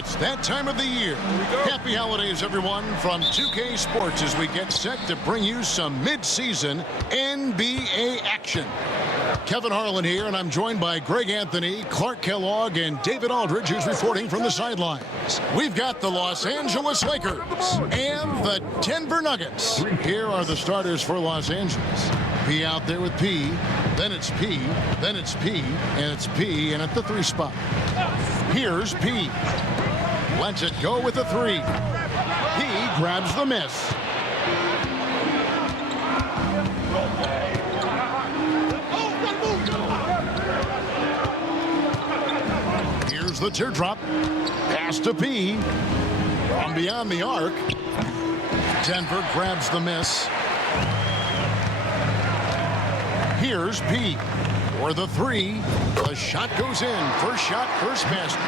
It's that time of the year. Happy holidays, everyone, from 2K Sports as we get set to bring you some mid-season NBA action. Kevin Harlan here, and I'm joined by Greg Anthony, Clark Kellogg, and David Aldridge, who's reporting from the sidelines. We've got the Los Angeles Lakers and the Denver Nuggets. Here are the starters for Los Angeles. P out there with P, then it's P, then it's P, and it's P, and at the 3 spot. Here's P. Lets it go with the 3. He grabs the miss. Here's the teardrop. Pass to P. From beyond the arc. Denver grabs the miss. Here's P. For the 3. The shot goes in. First shot, first basket.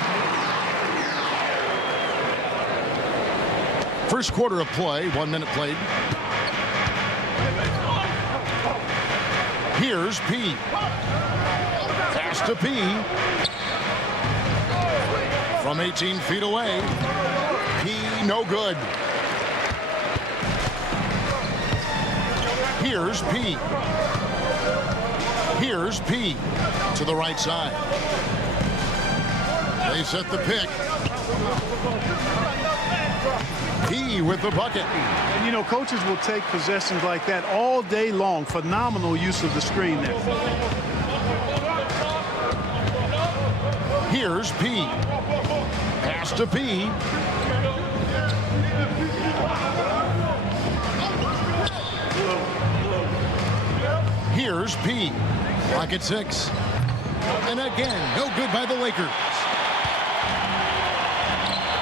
First quarter of play, 1 minute played. Here's P. Pass to P. From 18 feet away. P no good. Here's P. Here's P to the right side. They set the pick. P with the bucket. And, you know, coaches will take possessions like that all day long. Phenomenal use of the screen there. Here's P. Pass to P. Here's P. Clock at 6. And again, no good by the Lakers.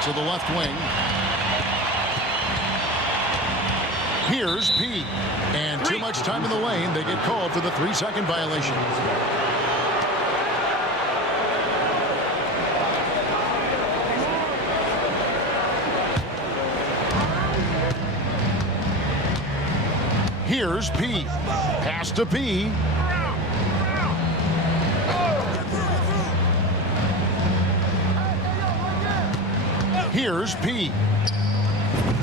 To the left wing. Here's P. And too much time in the lane. They get called for the 3-second violation. Here's P. Pass to P. Here's P.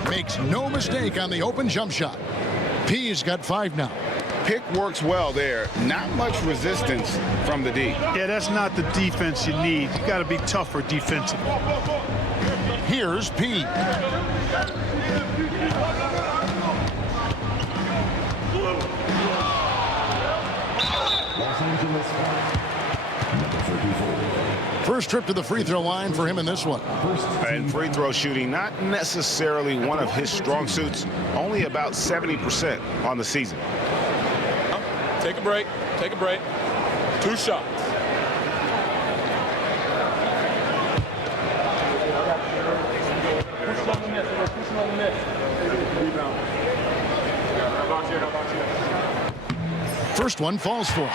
Makes no mistake on the open jump shot. P's got 5 now. Pick works well there. Not much resistance from the D. Yeah, that's not the defense you need. You got to be tougher defensively. Here's P. First trip to the free throw line for him in this one. And free throw shooting, not necessarily one of his strong suits, only about 70% on the season. Take a break. Take a break. 2 shots. First one falls for him.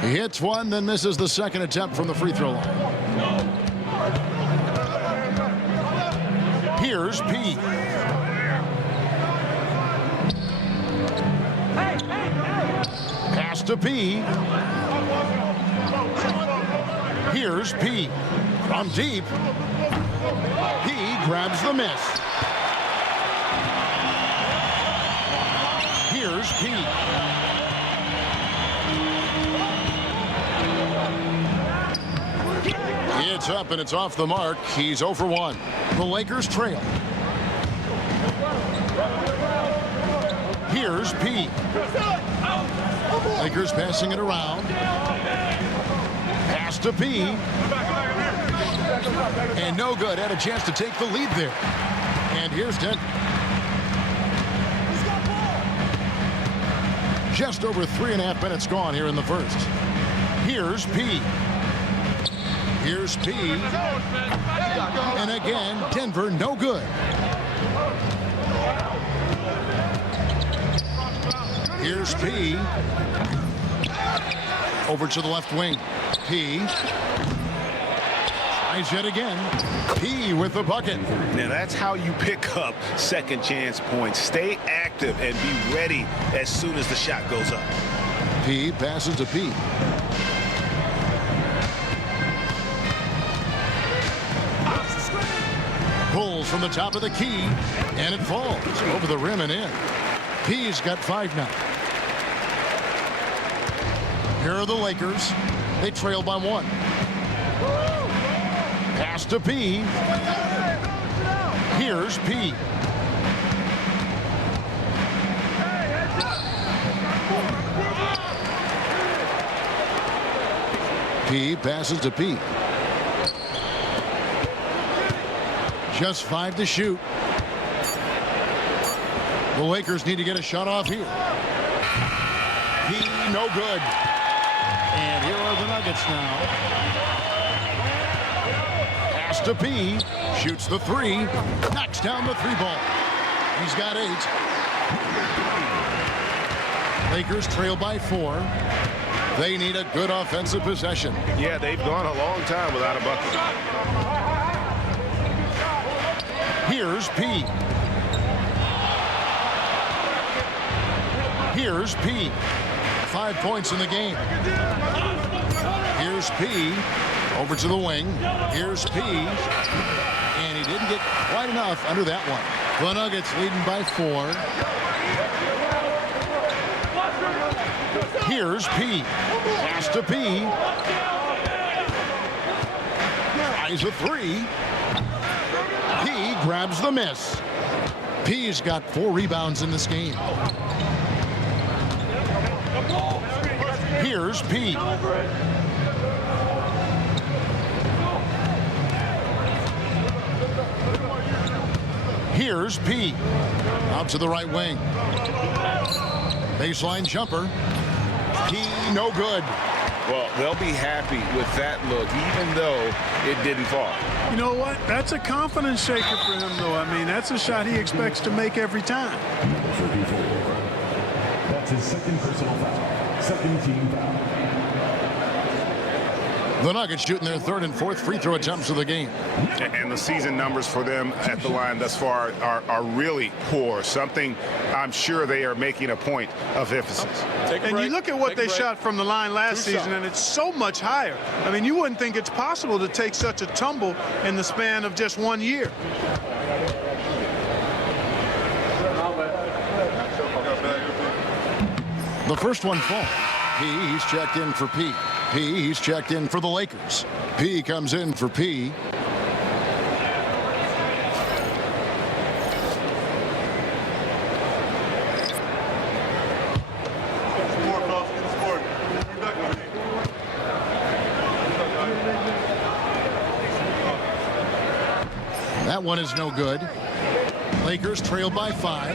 He hits one, then misses the second attempt from the free throw line. Here's P. Pass to P. Here's P. From deep. He grabs the miss. Here's P. It's up and it's off the mark. He's 0 for 1. The Lakers trail. Here's P. Lakers passing it around. Pass to P. And no good. Had a chance to take the lead there. And here's Denver. Just over 3.5 minutes gone here in the first. Here's P. Here's P. And again, Denver no good. Here's Here's P. Over to the left wing. P. Tries yet again. P with the bucket. Now that's how you pick up second chance points. Stay active and be ready as soon as the shot goes up. P passes to P. Pulls from the top of the key, and it falls over the rim and in. P's got 5 now. Here are the Lakers. They trail by 1. Pass to P. Here's P. P passes to P. Just 5 to shoot. The Lakers need to get a shot off here. P, no good. And here are the Nuggets now. Pass to P. Shoots the 3. Knocks down the 3 ball. He's got 8. Lakers trail by 4. They need a good offensive possession. Yeah, they've gone a long time without a bucket. Here's P. Here's P. 5 points in the game. Here's P. Over to the wing. Here's P. And he didn't get quite enough under that one. The Nuggets leading by 4. Here's P. Pass to P. Tries a 3. P grabs the miss. P's got 4 rebounds in this game. Here's P. Here's P. Out to the right wing. Baseline jumper. P, no good. Well, they'll be happy with that look, even though it didn't fall. You know what? That's a confidence shaker for him, though. I mean, that's a shot he expects to make every time. Number 34. That's his second personal foul. Second team foul. The Nuggets shooting their 3rd and 4th free throw attempts of the game. And the season numbers for them at the line thus far are really poor. Something I'm sure they are making a point of emphasis. And you look at what they shot from the line last season, and it's so much higher. I mean, you wouldn't think it's possible to take such a tumble in the span of just 1 year. The first one falls. P, he's checked in for P. P, he's checked in for the Lakers. P comes in for P. That one is no good. Lakers trail by 5.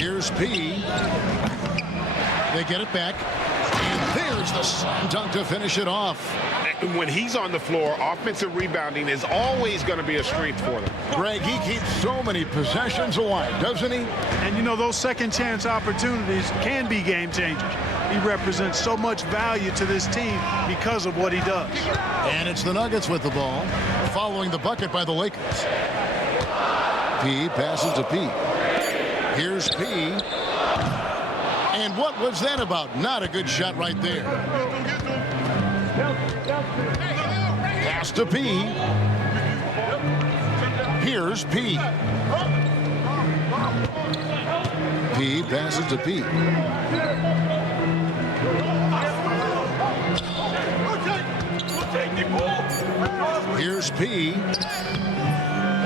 Here's P. They get it back. And there's the slam dunk to finish it off. When he's on the floor, offensive rebounding is always going to be a strength for them. Greg, he keeps so many possessions alive, doesn't he? And, you know, those second chance opportunities can be game changers. He represents so much value to this team because of what he does. And it's the Nuggets with the ball, following the bucket by the Lakers. P passes to P. Here's P. And what was that about? Not a good shot right there. Pass to P. Here's P. P passes to P. Here's P.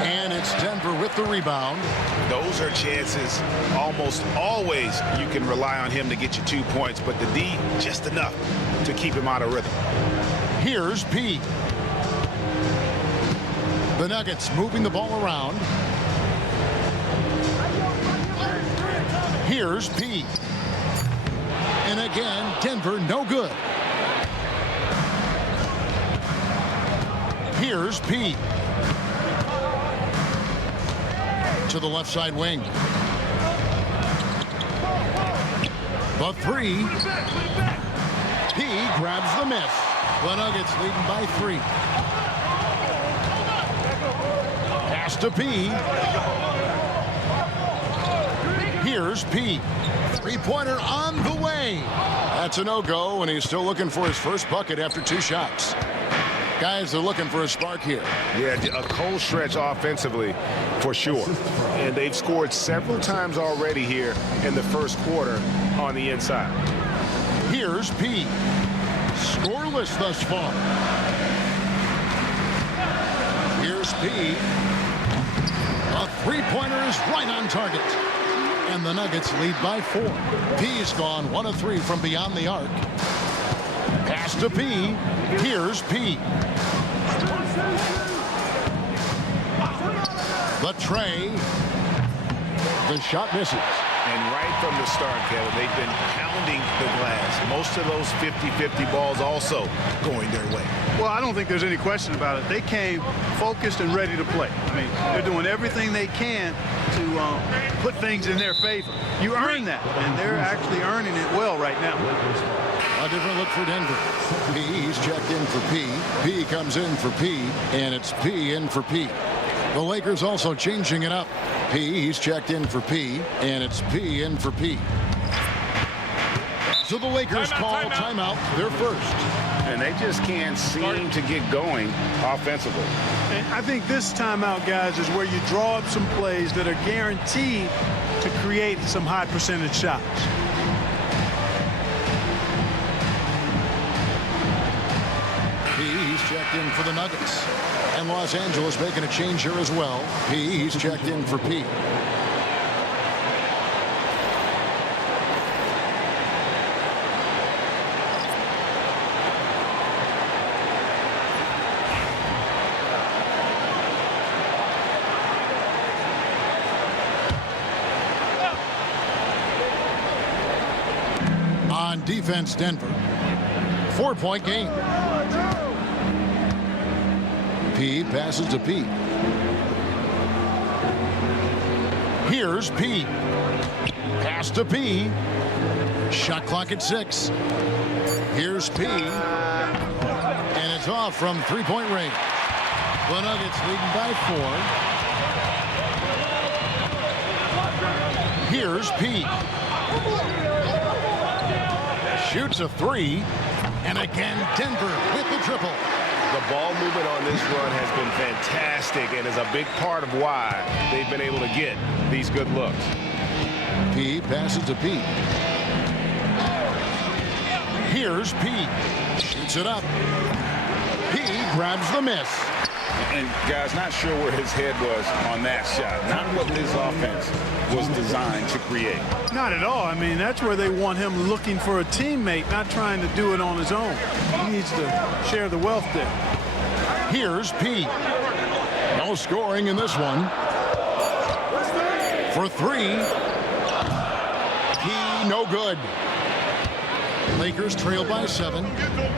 And it's Denver with the rebound. Those are chances almost always you can rely on him to get you 2 points, but the D just enough to keep him out of rhythm. Here's P. The Nuggets moving the ball around. Here's P. And again, Denver no good. Here's P. To the left side wing. The three. P grabs the miss. The Nuggets leading by 3. Pass to P. Here's P. Three-pointer on the way. That's a no-go, and he's still looking for his first bucket after 2 shots. Guys are looking for a spark here. Yeah, a cold stretch offensively for sure. And they've scored several times already here in the first quarter on the inside. Here's P. Scoreless thus far. Here's P. A three-pointer is right on target. And the Nuggets lead by 4. P's gone 1 of 3 from beyond the arc. Pass to P. Here's P. The tray. The shot misses. And right from the start, Kevin, they've been pounding the glass. Most of those 50-50 balls also going their way. Well, I don't think there's any question about it. They came focused and ready to play. I mean, they're doing everything they can to put things in their favor. You earn that, and they're actually earning it well right now. A different look for Denver. P, he's checked in for P. P comes in for P, and it's P in for P. The Lakers also changing it up. P, he's checked in for P, and it's P in for P. So the Lakers call timeout, their first. And they just can't seem to get going offensively. And I think this timeout, guys, is where you draw up some plays that are guaranteed to create some high percentage shots. He's checked in for the Nuggets. And Los Angeles making a change here as well. He's checked in for P. On defense, Denver. 4-point game. P passes to P. Here's P. Pass to P. Shot clock at 6. Here's P. And it's off from 3-point range. The Nuggets leading by 4. Here's P. Shoots a 3. And again, Denver with the triple. The ball movement on this run has been fantastic and is a big part of why they've been able to get these good looks. P passes to P. Here's P. Shoots it up. P grabs the miss. And guys, not sure where his head was on that shot. Not what his offense was designed to create. Not at all. I mean, that's where they want him looking for a teammate, not trying to do it on his own. He needs to share the wealth there. Here's P. No scoring in this one. For 3. P no good. Lakers trail by 7.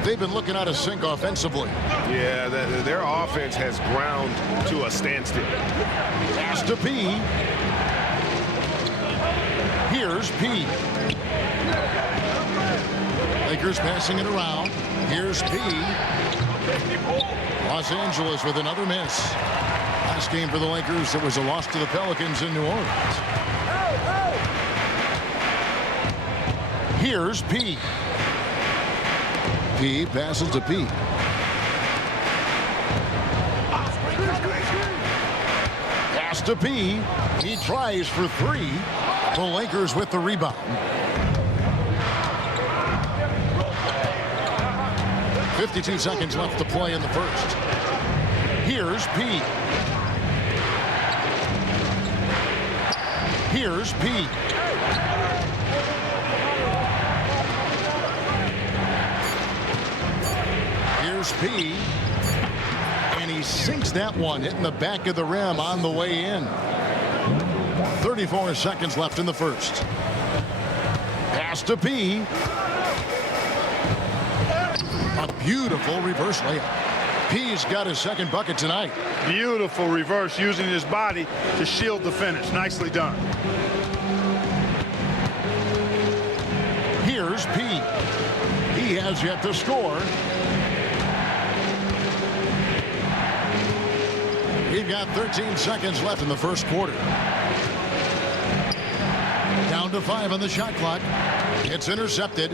They've been looking out of sync offensively. Yeah, their offense has ground to a standstill. Pass to P. Here's P. Lakers passing it around. Here's P. Los Angeles with another miss. Last game for the Lakers, it was a loss to the Pelicans in New Orleans. Here's P. P passes to P. Pass to P. He tries for 3. The Lakers with the rebound. 52 seconds left to play in the first. Here's P. Here's P. Here's P. And he sinks that one, hitting the back of the rim on the way in. 34 seconds left in the first. Pass to P. A beautiful reverse layup. P's got his second bucket tonight. Beautiful reverse, using his body to shield the finish. Nicely done. Here's P. He has yet to score. We've got 13 seconds left in the first quarter. Down to 5 on the shot clock. It's intercepted.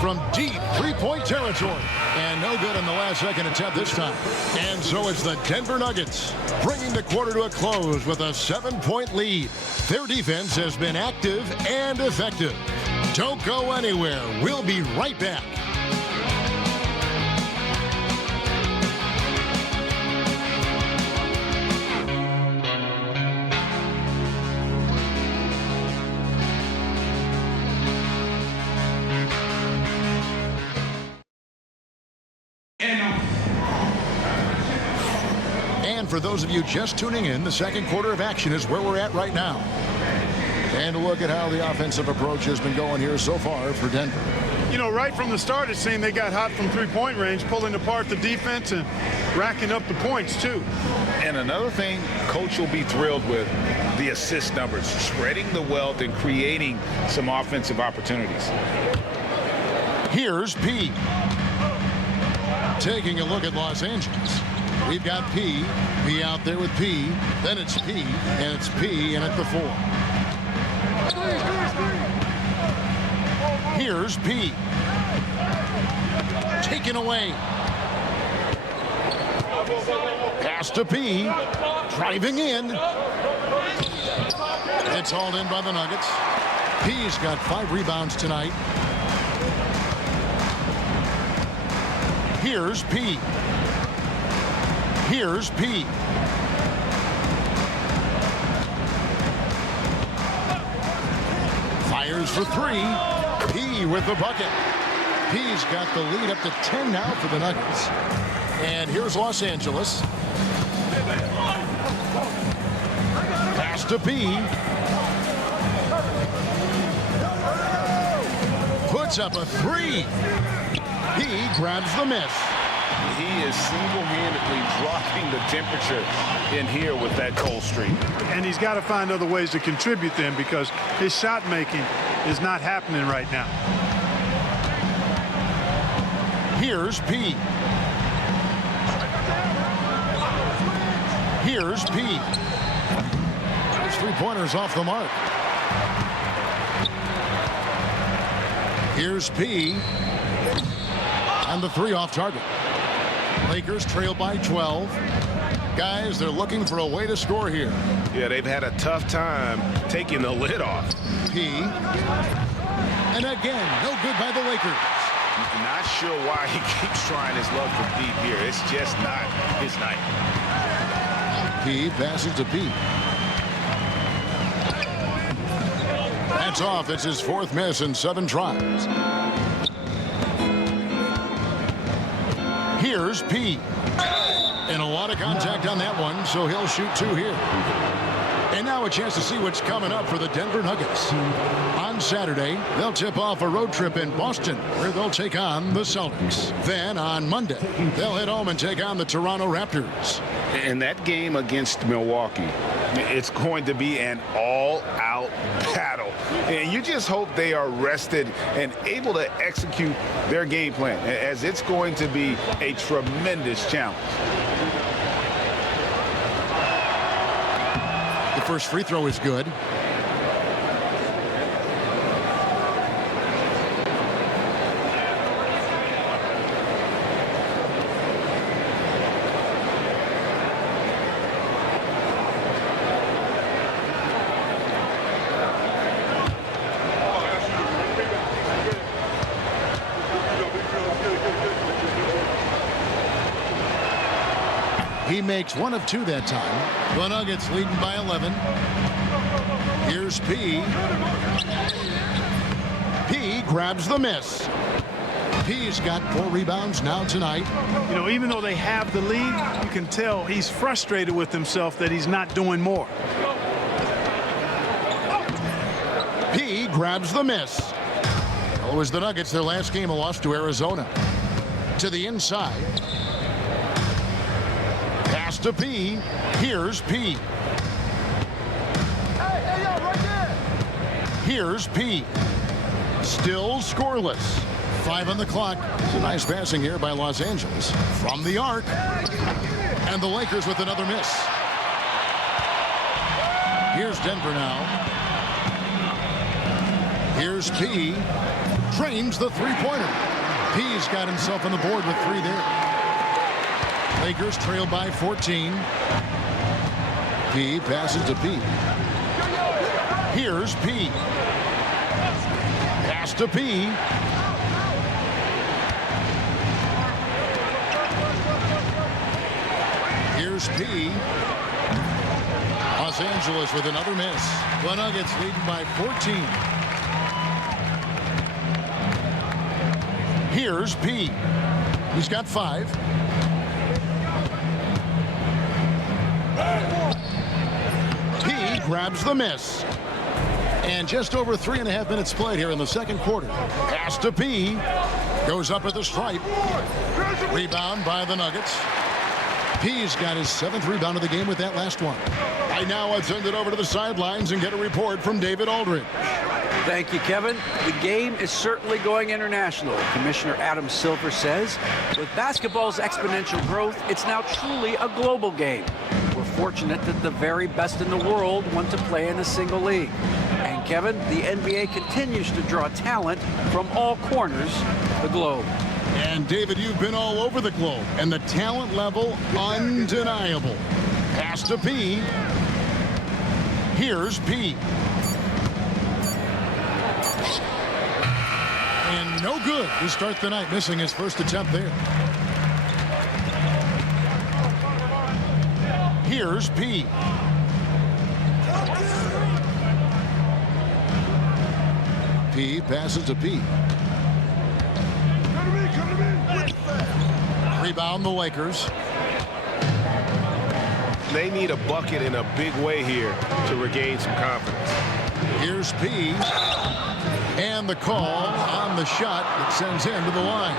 From deep three-point territory. And no good in the last second attempt this time. And so it's the Denver Nuggets bringing the quarter to a close with a 7-point lead. Their defense has been active and effective. Don't go anywhere. We'll be right back. And for those of you just tuning in, the second quarter of action is where we're at right now. And look at how the offensive approach has been going here so far for Denver. You know, right from the start, it seemed they got hot from three-point range, pulling apart the defense and racking up the points, too. And another thing Coach will be thrilled with, the assist numbers, spreading the wealth and creating some offensive opportunities. Here's P. Taking a look at Los Angeles. We've got P out there with P, then it's P, and it's P, and at the 4. Here's P. Taken away. Pass to P. Driving in. It's hauled in by the Nuggets. P's got 5 rebounds tonight. Here's P. Here's P. Fires for 3. P with the bucket. P's got the lead up to 10 now for the Nuggets. And here's Los Angeles. Pass to P. Puts up a 3. He grabs the miss. He is single-handedly dropping the temperature in here with that cold streak. And he's got to find other ways to contribute then, because his shot making is not happening right now. Here's P. Here's P. His three-pointers off the mark. Here's P. And the 3 off target. Lakers trail by 12. Guys, they're looking for a way to score here. Yeah, they've had a tough time taking the lid off. P. And again, no good by the Lakers. Not sure why he keeps trying his luck from deep here. It's just not his night. P passes to P. That's off. It's his 4th miss in 7 tries. Here's P. And a lot of contact on that one, so he'll shoot 2 here. And now a chance to see what's coming up for the Denver Nuggets. On Saturday, they'll tip off a road trip in Boston, where they'll take on the Celtics. Then on Monday, they'll head home and take on the Toronto Raptors. In that game against Milwaukee, it's going to be an all-out battle. And you just hope they are rested and able to execute their game plan, as it's going to be a tremendous challenge. The first free throw is good. He makes 1 of 2 that time. The Nuggets leading by 11. Here's P. P grabs the miss. P's got 4 rebounds now tonight. You know, even though they have the lead, you can tell he's frustrated with himself that he's not doing more. P grabs the miss. Well, it was the Nuggets, their last game, a loss to Arizona. To the inside. Pass to P. Here's P. Here's P. Still scoreless. 5 on the clock. It's a nice passing here by Los Angeles. From the arc. And the Lakers with another miss. Here's Denver now. Here's P. Trains the three-pointer. P's got himself on the board with 3 there. Lakers trail by 14. P passes to P. Here's P. Pass to P. Here's P. Los Angeles with another miss. The Nuggets leading by 14. Here's P. He's got 5. P grabs the miss. And just over 3.5 minutes played here in the second quarter. Pass to P. Goes up at the stripe. Rebound by the Nuggets. P's got his 7th rebound of the game with that last one. Right now, let's send it over to the sidelines and get a report from David Aldridge. Thank you, Kevin. The game is certainly going international. Commissioner Adam Silver says, with basketball's exponential growth, it's now truly a global game. We're fortunate that the very best in the world want to play in a single league. And Kevin, the NBA continues to draw talent from all corners of the globe. And David, you've been all over the globe, and the talent level undeniable. Pass to P. Here's P. And no good to start the night, missing his first attempt there. Here's P. P passes to P. Rebound the Lakers. They need a bucket in a big way here to regain some confidence. Here's P. And the call on the shot that sends him to the line.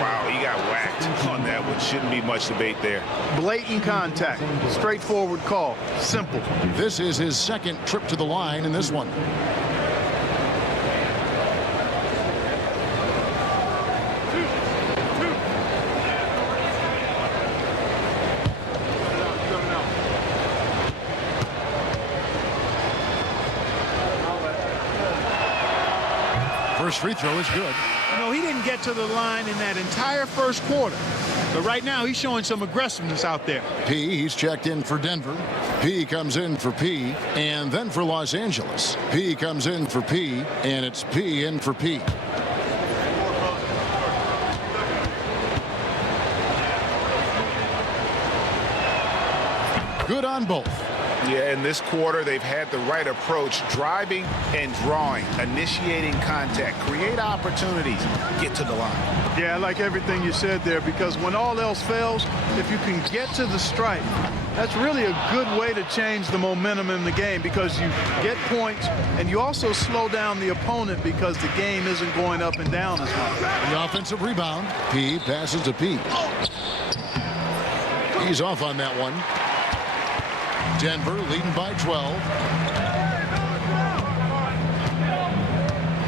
Wow, he got whacked on that one. Shouldn't be much debate there. Blatant contact. Straightforward call. Simple. This is his 2nd trip to the line in this one. First free throw is good. You know, he didn't get to the line in that entire first quarter. But right now, he's showing some aggressiveness out there. P, he's checked in for Denver. P comes in for P, and then for Los Angeles. P comes in for P, and it's P in for P. Good on both. Yeah, in this quarter, they've had the right approach, driving and drawing, initiating contact, create opportunities, get to the line. Yeah, I like everything you said there, because when all else fails, if you can get to the stripe, that's really a good way to change the momentum in the game, because you get points and you also slow down the opponent because the game isn't going up and down as much. The offensive rebound. P passes to P. He's off on that one. Denver leading by 12.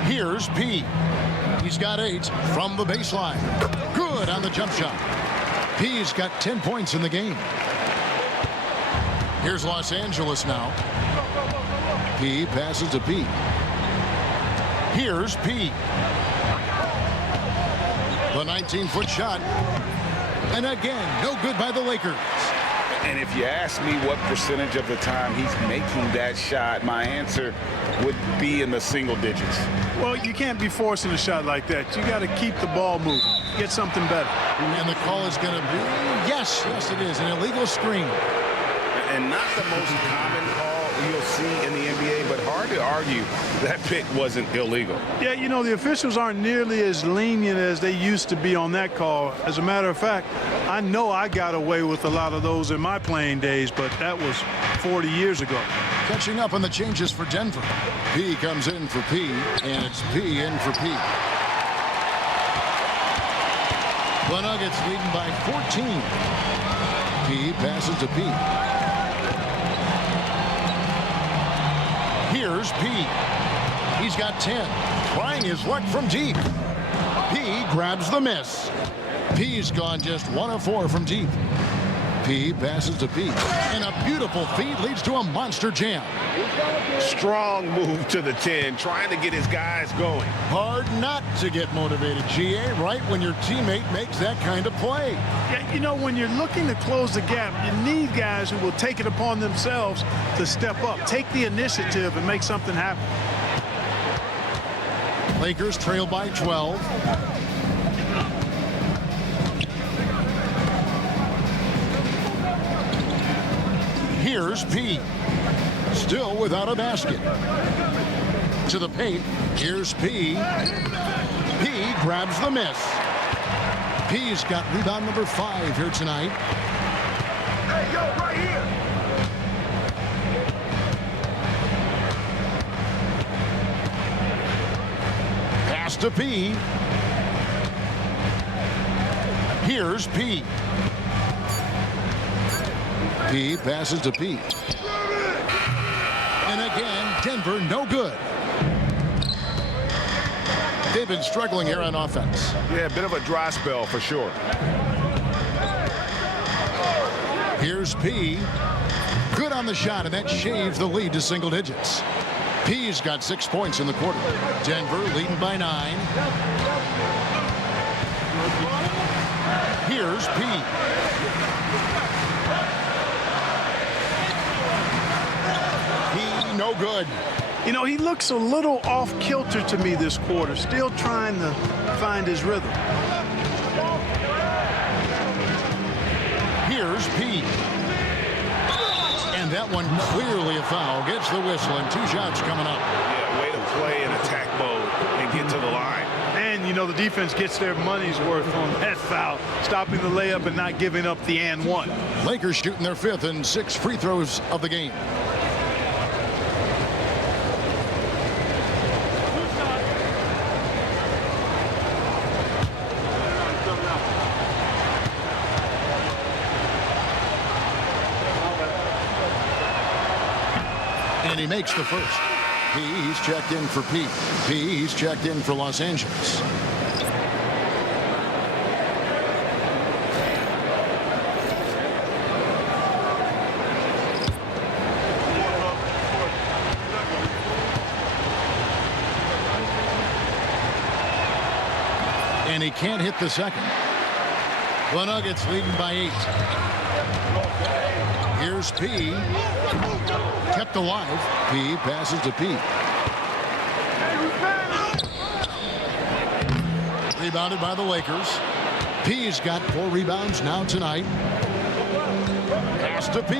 Here's P. He's got 8 from the baseline. Good on the jump shot. P's got 10 points in the game. Here's Los Angeles now. P passes to P. Here's P. The 19-foot shot. And again, no good by the Lakers. And if you ask me what percentage of the time he's making that shot, my answer would be in the single digits. Well, you can't be forcing a shot like that. You got to keep the ball moving, get something better. And the call is going to be, yes, it is, an illegal screen. And not the most common call you'll see in the NBA, but hard to argue that pick wasn't illegal. Yeah, you know, the officials aren't nearly as lenient as they used to be on that call. As a matter of fact, I know I got away with a lot of those in my playing days, but that was 40 years ago. Catching up on the changes for Denver. P comes in for P, and it's P in for P. The Nuggets leading by 14. P passes to P. Here's Here's P. He's got 10. Trying his luck from deep. P grabs the miss. P's gone just 1 of 4 from deep. P passes to P. And a beautiful feed leads to a monster jam. Strong move to the 10, trying to get his guys going. Hard not to get motivated, GA, right when your teammate makes that kind of play. Yeah, you know, when you're looking to close the gap, you need guys who will take it upon themselves to step up, take the initiative, and make something happen. Lakers trail by 12. Here's P. Still without a basket. To the paint. Here's P. P grabs the miss. P's got rebound number 5 here tonight. Hey, yo, right here. Pass to P. Here's P. P passes to P. And again, Denver no good. They've been struggling here on offense. Yeah, a bit of a dry spell for sure. Here's P. Good on the shot, and that shaves the lead to single digits. P's got 6 points in the quarter. Denver leading by 9. Here's P. P no good. You know, he looks a little off kilter to me this quarter, still trying to find his rhythm. Here's P. And that one clearly a foul. Gets the whistle, and 2 shots coming up. Yeah, way to play in attack mode and get to the line. And, you know, the defense gets their money's worth on that foul, stopping the layup and not giving up the and one. Lakers shooting their 5th and 6 free throws of the game. And he makes the first. P, he's checked in for P. P, he's checked in for Los Angeles. And he can't hit the second. The Nuggets leading by 8. Here's P. Kept alive. P passes to P. Rebounded by the Lakers. P's got 4 rebounds now tonight. Pass to P.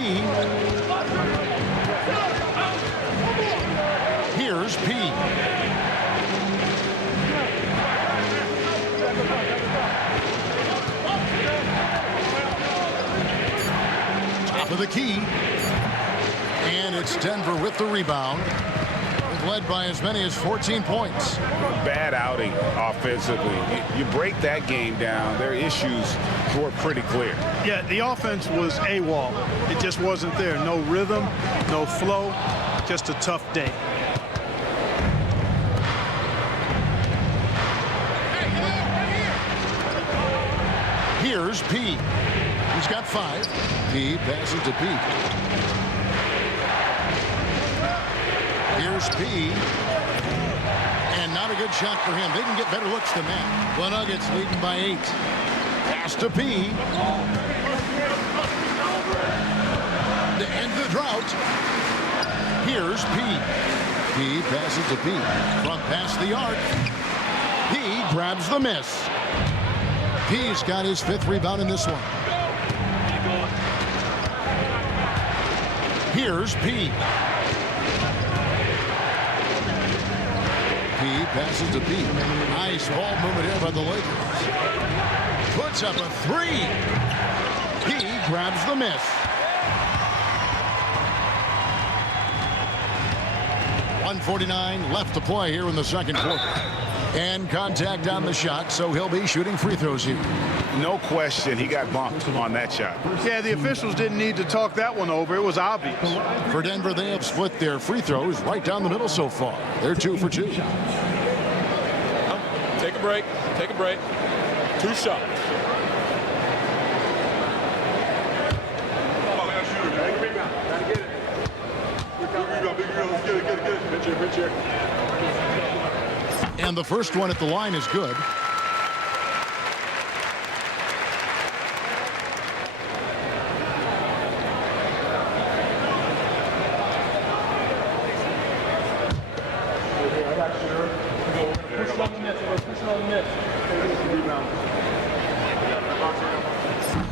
Here's P. Top of the key. And it's Denver with the rebound. They've led by as many as 14 points. Bad outing offensively. You break that game down, their issues were pretty clear. Yeah, the offense was AWOL. It just wasn't there. No rhythm, no flow, just a tough day. Here's P. He's got 5. P passes to P. Here's P. And not a good shot for him. They can get better looks than that. The Nuggets leading by 8. Pass to P. To end the drought. Here's P. P passes to P. From past the arc. P grabs the miss. P's got his 5th rebound in this one. Here's P. P passes to P. Nice ball movement here by the Lakers. Puts up a 3. P grabs the miss. 1:49 left to play here in the second quarter. And contact on the shot, so he'll be shooting free throws here. No question, he got bumped on that shot. Yeah, the officials didn't need to talk that one over. It was obvious. For Denver, they have split their free throws right down the middle so far. They're 2 for 2. Take a break. Take a break. 2 shots. And the first one at the line is good.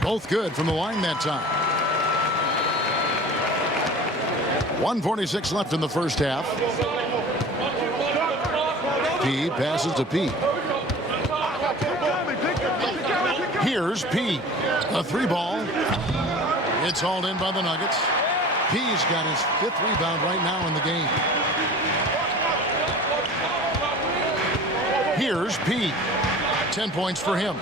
Both good from the line that time. 1:46 left in the first half. P passes to P. Here's P. A 3-ball. It's hauled in by the Nuggets. P's got his 5th rebound right now in the game. Here's P. 10 points for him.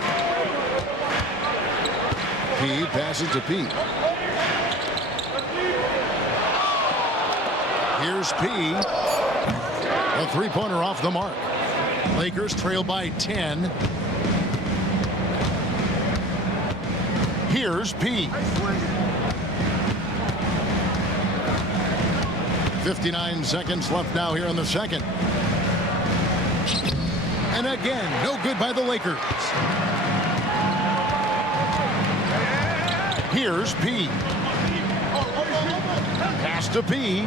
P passes to P. Here's P. A 3-pointer off the mark. Lakers trail by 10. Here's P. 59 seconds left now here in the second. And again, no good by the Lakers. Here's P. Pass to P.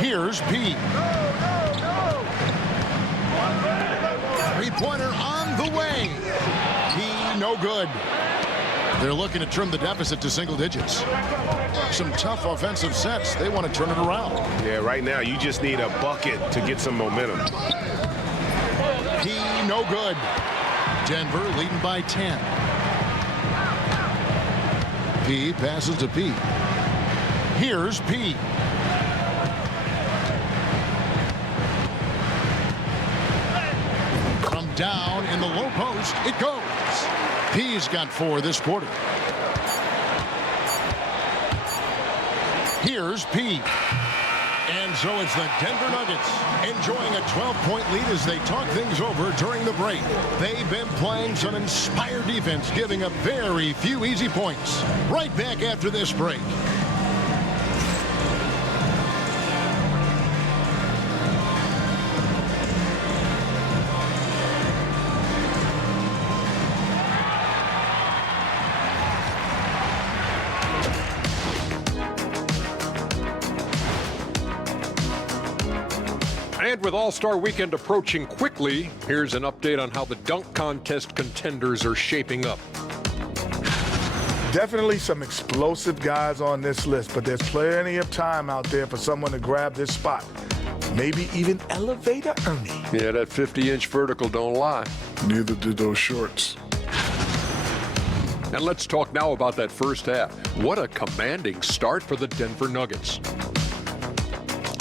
Here's P. 3-pointer on the way. P no good. They're looking to trim the deficit to single digits. Some tough offensive sets. They want to turn it around. Yeah, right now you just need a bucket to get some momentum. P no good. Denver leading by 10. P passes to P. Here's P. From down in the low post, it goes. P's got 4 this quarter. Here's P. And so it's the Denver Nuggets enjoying a 12-point lead as they talk things over during the break. They've been playing some inspired defense, giving up very few easy points. Right back after this break. And with All-Star Weekend approaching quickly, here's an update on how the dunk contest contenders are shaping up. Definitely some explosive guys on this list, but there's plenty of time out there for someone to grab this spot. Maybe even elevator Ernie. Yeah, that 50-inch vertical don't lie. Neither did those shorts. And let's talk now about that first half. What a commanding start for the Denver Nuggets.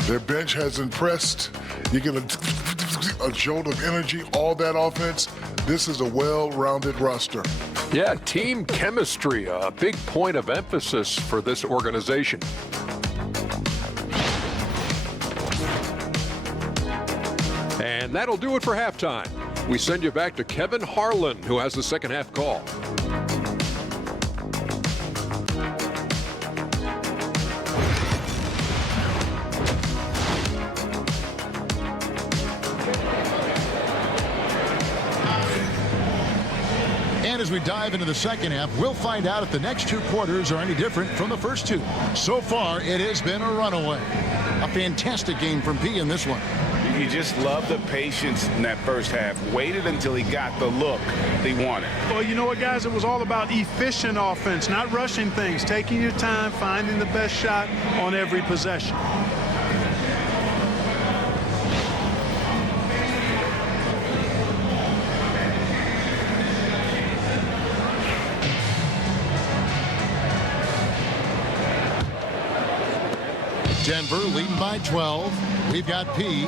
Their bench has impressed. You get a jolt of energy, all that offense. This is a well-rounded roster. Yeah, team chemistry, a big point of emphasis for this organization. And that'll do it for halftime. We send you back to Kevin Harlan, who has the second half call. And as we dive into the second half, we'll find out if the next 2 quarters are any different from the first 2. So far, it has been a runaway. A fantastic game from P in this one. You just love the patience in that first half. Waited until he got the look they wanted. Well, you know what, guys? It was all about efficient offense, not rushing things, taking your time, finding the best shot on every possession. Denver leading by 12. We've got P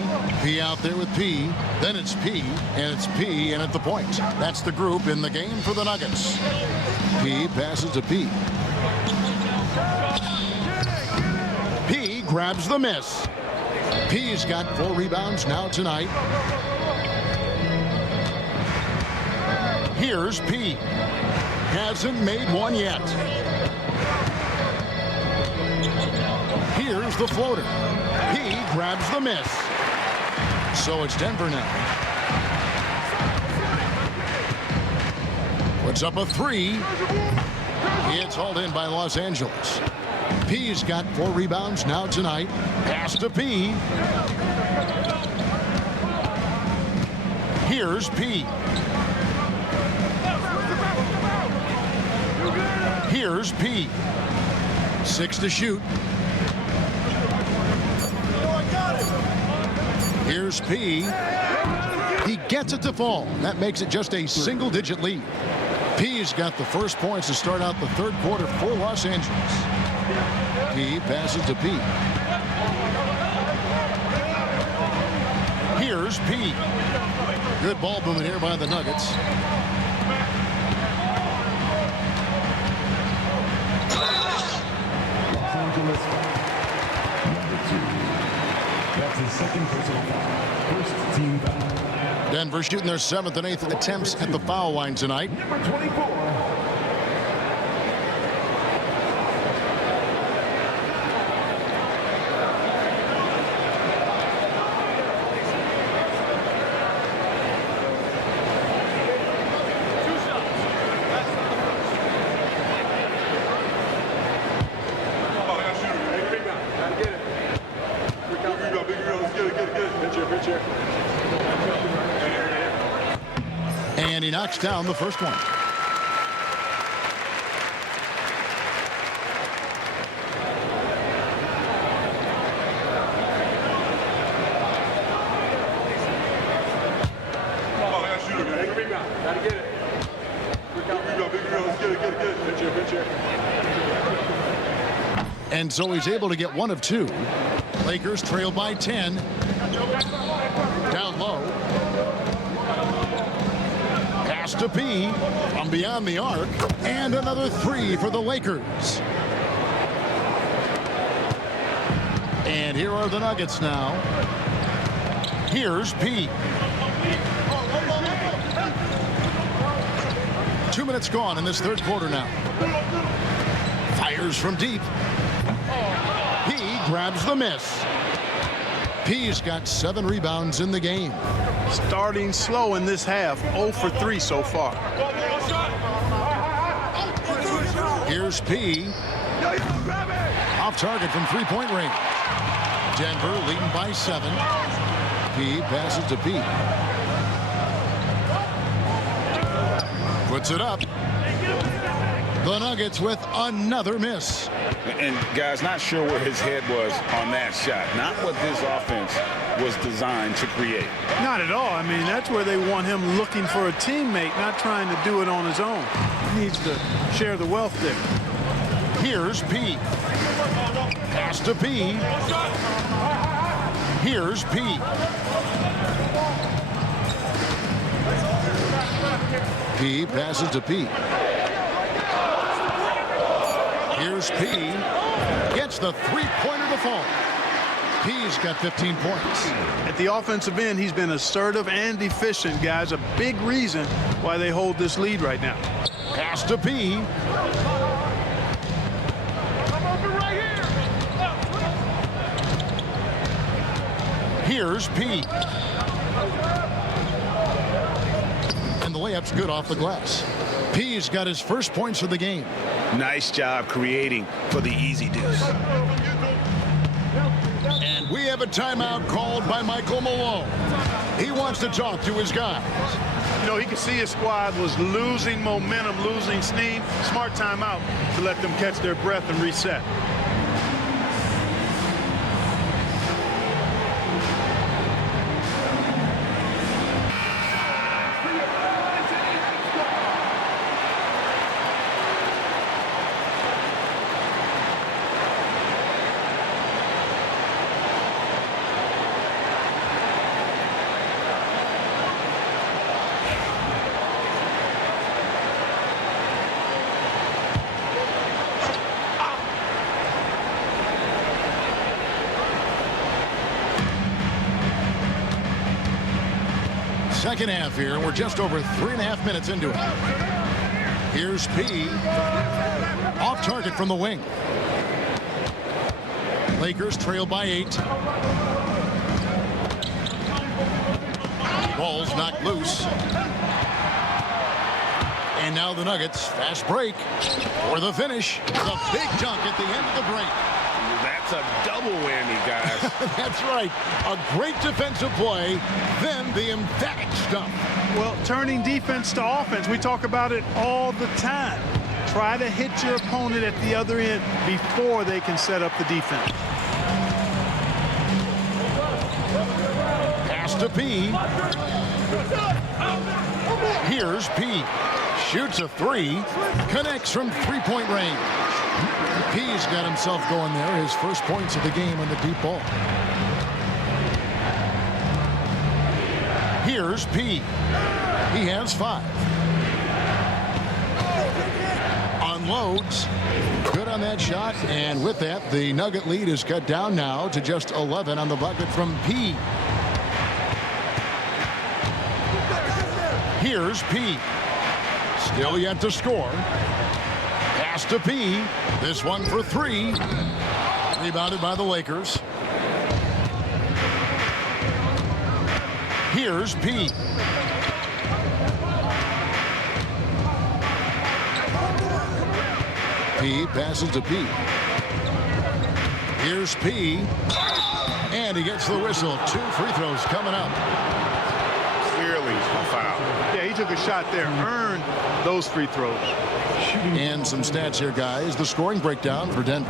out there with P. Then it's P, and it's P in at the point. That's the group in the game for the Nuggets. P passes to P. P grabs the miss. P's got 4 rebounds now tonight. Here's P. Hasn't made one yet. Here's the floater. He grabs the miss. So it's Denver now. Puts up a 3. It's hauled in by Los Angeles. P's got 4 rebounds now tonight. Pass to P. Here's P. Here's P. 6 to shoot. Here's P. He gets it to fall. That makes it just a single-digit lead. P's got the first points to start out the third quarter for Los Angeles. P passes to P. Here's P. Good ball movement here by the Nuggets. Los Angeles, number 2. That's his second personal foul. First team foul. Denver shooting their 7th and 8th attempts at the foul line tonight. Number 24. And he knocks down the first one. And so he's able to get 1 of 2. Lakers trail by 10. Down low. Pass to P from beyond the arc. And another 3 for the Lakers. And here are the Nuggets now. Here's P. 2 minutes gone in this third quarter now. Fires from deep. He grabs the miss. P's got 7 rebounds in the game. Starting slow in this half, 0 for 3 so far. Here's P. Off target from three-point range. Denver leading by 7. P passes to P. Puts it up. The Nuggets with another miss. And guys, not sure where his head was on that shot. Not what this offense was designed to create. Not at all. I mean, that's where they want him looking for a teammate, not trying to do it on his own. He needs to share the wealth there. Here's P. Pass to P. Here's P. P passes to P. Here's P. Gets the three-pointer to fall. P's got 15 points. At the offensive end, he's been assertive and efficient, guys. A big reason why they hold this lead right now. Pass to P. Here's P. And the layup's good off the glass. P's got his first points of the game. Nice job creating for the easy deuce. And we have a timeout called by Michael Malone. He wants to talk to his guys. You know, he could see his squad was losing momentum, losing steam. Smart timeout to let them catch their breath and reset. second half here, and we're just over 3.5 minutes into it. Here's P. Off target from the wing. Lakers trail by 8. Ball's knocked loose. And now the Nuggets, fast break for the finish. The big dunk at the end of the break. That's a double whammy, guys. That's right. A great defensive play, then the emphatic stuff. Well, turning defense to offense, we talk about it all the time. Try to hit your opponent at the other end before they can set up the defense. Pass to P. Here's P. Shoots a 3. Connects from three-point range. P's got himself going there. His first points of the game on the deep ball. Here's P. He has 5. Unloads. Good on that shot. And with that, the Nugget lead is cut down now to just 11 on the bucket from P. Here's P. Still yet to score. Pass to P. This one for 3. Rebounded by the Lakers. Here's P. P passes to P. Here's P. And he gets the whistle. 2 free throws coming up. Clearly a foul. Yeah, he took a shot there. Earned those free throws. And some stats here, guys. The scoring breakdown for Denver.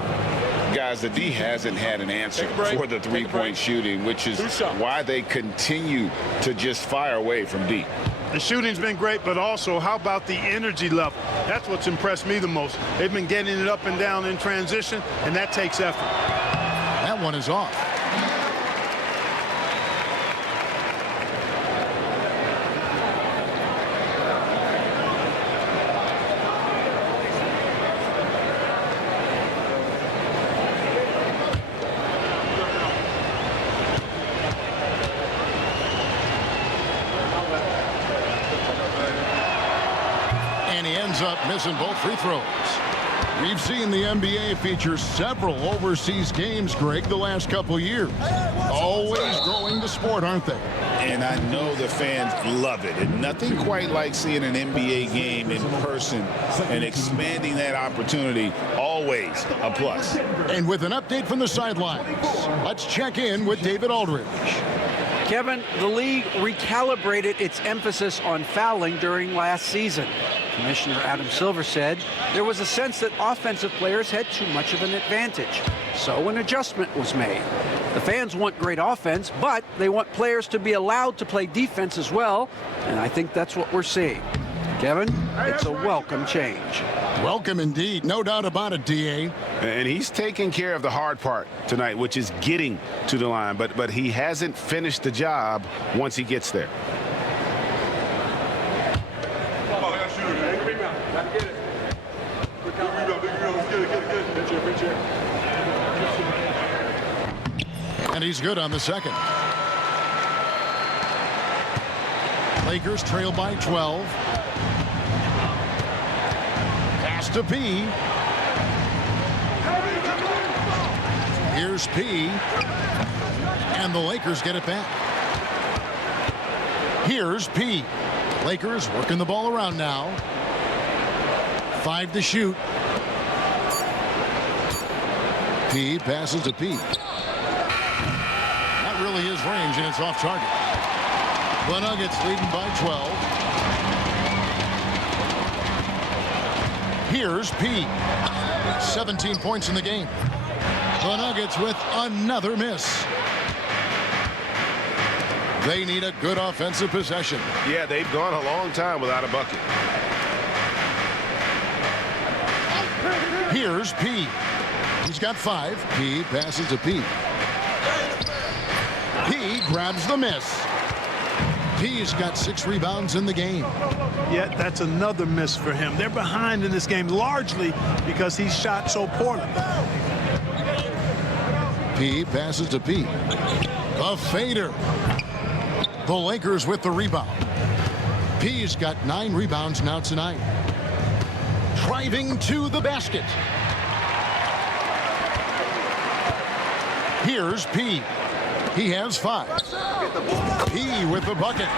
Guys, the D hasn't had an answer for the three-point shooting, which is why they continue to just fire away from deep. The shooting's been great, but also how about the energy level? That's what's impressed me the most. They've been getting it up and down in transition, and that takes effort. That one is off. Up missing both free throws. We've seen the NBA feature several overseas games, Greg, the last couple years. Always growing the sport, aren't they? And I know the fans love it. And nothing quite like seeing an NBA game in person and expanding that opportunity. Always a plus. And with an update from the sidelines, let's check in with David Aldridge. Kevin, the league recalibrated its emphasis on fouling during last season. Commissioner Adam Silver said there was a sense that offensive players had too much of an advantage. So an adjustment was made. The fans want great offense, but they want players to be allowed to play defense as well. And I think that's what we're seeing. Kevin, it's a welcome change. Welcome indeed. No doubt about it, DA. And he's taking care of the hard part tonight, which is getting to the line. But he hasn't finished the job once he gets there. And he's good on the second. Lakers trail by 12. Pass to P. Here's P. And the Lakers get it back. Here's P. Lakers working the ball around now. 5 to shoot. P passes to P. Not really his range, and it's off target. The Nuggets leading by 12. Here's P. 17 points in the game. The Nuggets with another miss. They need a good offensive possession. Yeah, they've gone a long time without a bucket. Here's P. He's got 5. P passes to P. P grabs the miss. P's got 6 rebounds in the game. Yet that's another miss for him. They're behind in this game largely because he shot so poorly. P passes to P. The fader. The Lakers with the rebound. P's got 9 rebounds now tonight. Driving to the basket. Here's P. He has 5. P with the bucket.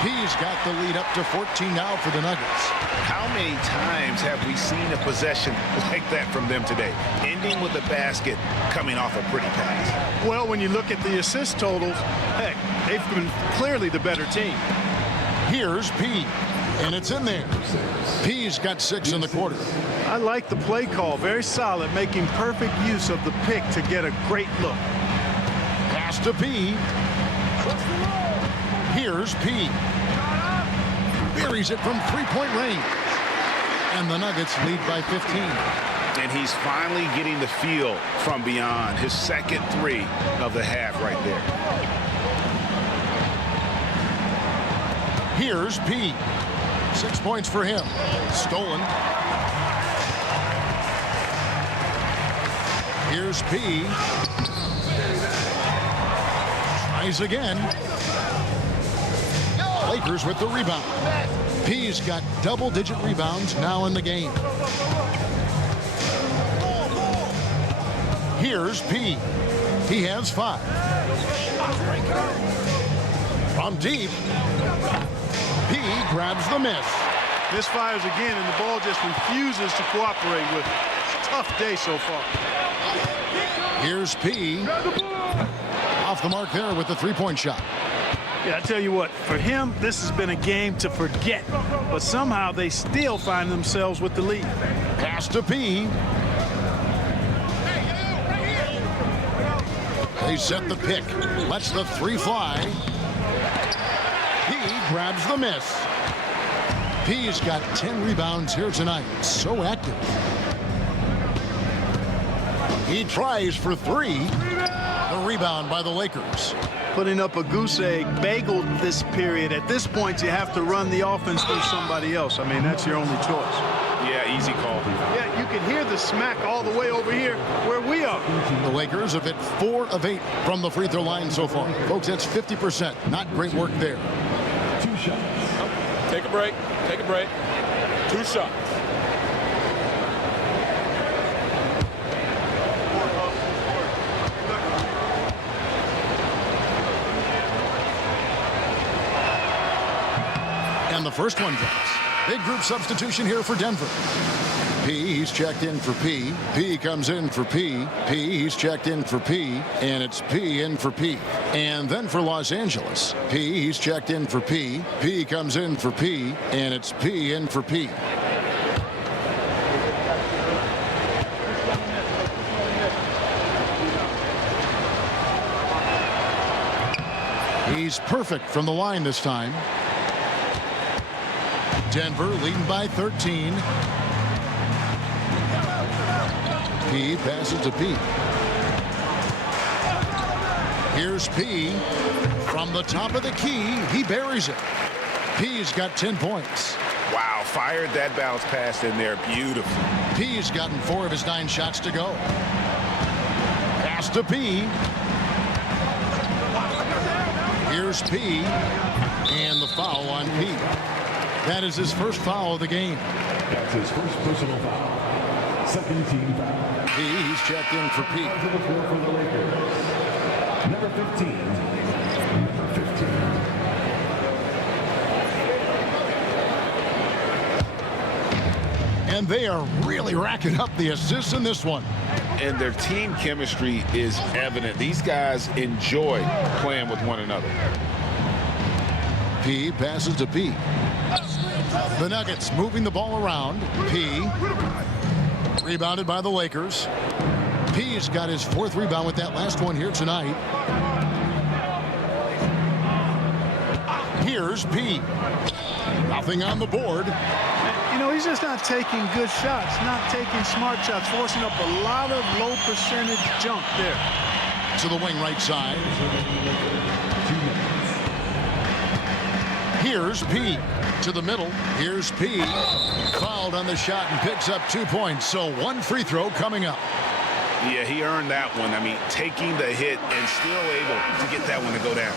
P's got the lead up to 14 now for the Nuggets. How many times have we seen a possession like that from them today? Ending with a basket, coming off a pretty pass. Well, when you look at the assist totals, heck, they've been clearly the better team. Here's P, and it's in there. P's got 6 in the quarter. I like the play call. Very solid, making perfect use of the pick to get a great look. Pass to P. Here's P. Buries it from 3-point range. And the Nuggets lead by 15. And he's finally getting the feel from beyond. His second 3 of the half right there. Here's P. 6 points for him. Stolen. Here's P. Tries again. Lakers with the rebound. P's got double-digit rebounds now in the game. Here's P. He has 5. From deep. P grabs the miss. Misfires again, and the ball just refuses to cooperate with it. Tough day so far. Here's P. Off the mark there with the 3-point shot. Yeah, I tell you what, for him, this has been a game to forget. But somehow they still find themselves with the lead. Pass to P. They set the pick. Lets the 3 fly. P grabs the miss. P's got 10 rebounds here tonight. So active. He tries for 3. The rebound by the Lakers. Putting up a goose egg, bageled this period. At this point, you have to run the offense through somebody else. I mean, that's your only choice. Yeah, easy call. Yeah, you can hear the smack all the way over here where we are. The Lakers have hit 4 of 8 from the free throw line so far. Folks, that's 50%. Not great work there. 2 shots. Take a break. Take a break. 2 shots. And the first one drops. Big group substitution here for Denver. P, he's checked in for P. P comes in for P. P, he's checked in for P. And it's P in for P. And then for Los Angeles. P, he's checked in for P. P comes in for P. And it's P in for P. He's perfect from the line this time. Denver leading by 13. P passes to P. Here's P. From the top of the key, he buries it. P's got 10 points. Wow, fired that bounce pass in there. Beautiful. P's gotten 4 of his 9 shots to go. Pass to P. Here's P. And the foul on P. That is his first foul of the game. That's his first personal foul. Second team foul. P, he's checked in for P. To the floor for the Lakers. Number 15. Number 15. And they are really racking up the assists in this one. And their team chemistry is evident. These guys enjoy playing with one another. P passes to P. The Nuggets moving the ball around. P. Rebounded by the Lakers. P's got his 4th rebound with that last one here tonight. Here's P. Nothing on the board. You know, he's just not taking good shots, not taking smart shots, forcing up a lot of low percentage jump there. To the wing right side. Here's P. To the middle. Here's P. Fouled on the shot and picks up 2 points. So 1 free throw coming up. Yeah, he earned that one. I mean, taking the hit and still able to get that one to go down.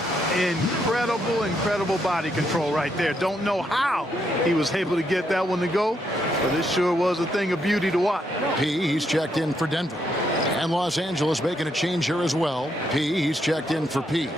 Incredible body control right there. Don't know how he was able to get that one to go, but it sure was a thing of beauty to watch. He's checked in for Denver. And Los Angeles making a change here as well. He's checked in for P.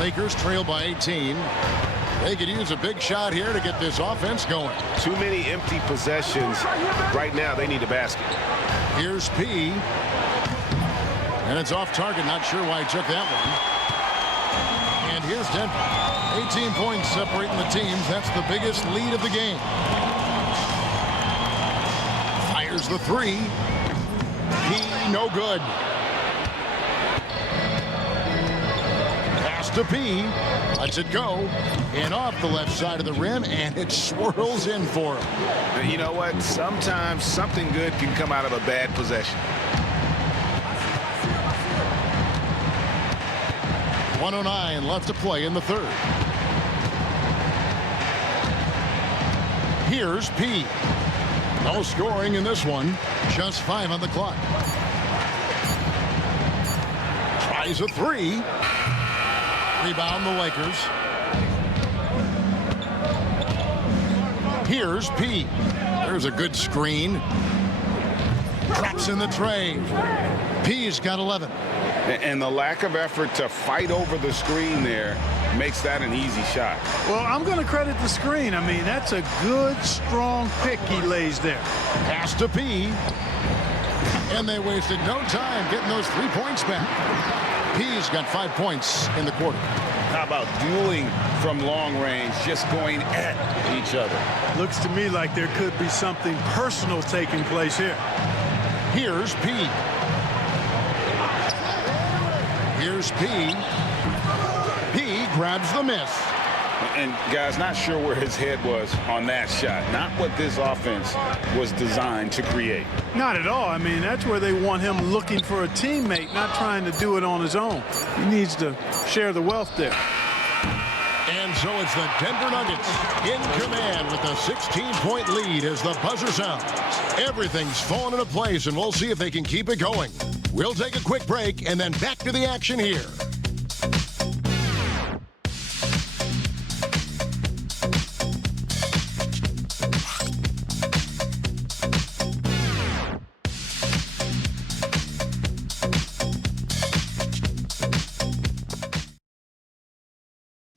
Lakers trail by 18. They could use a big shot here to get this offense going. Too many empty possessions. Right now, they need a basket. Here's P. And it's off target. Not sure why he took that one. And here's Denver. 18 points separating the teams. That's the biggest lead of the game. Fires the three. P, no good. To P, lets it go, and off the left side of the rim, and it swirls in for him. You know what? Sometimes something good can come out of a bad possession. 1:09 left to play in the third. Here's P. No scoring in this one. Just 5 on the clock. Tries a three. Rebound the Lakers. Here's P. There's a good screen. Traps in the tray. P's got 11. And the lack of effort to fight over the screen there makes that an easy shot. Well, I'm going to credit the screen. I mean, that's a good, strong pick he lays there. Pass to P. And they wasted no time getting those 3 points back. P's got 5 points in the quarter. How about dueling from long range, just going at each other? Looks to me like there could be something personal taking place here. Here's P. Here's P. P grabs the miss. And guys, not sure where his head was on that shot. Not what this offense was designed to create. Not at all. I mean, that's where they want him looking for a teammate, not trying to do it on his own. He needs to share the wealth there. And so it's the Denver Nuggets in command with a 16-point lead as the buzzer sounds. Everything's fallen into place, and we'll see if they can keep it going. We'll take a quick break and then back to the action here.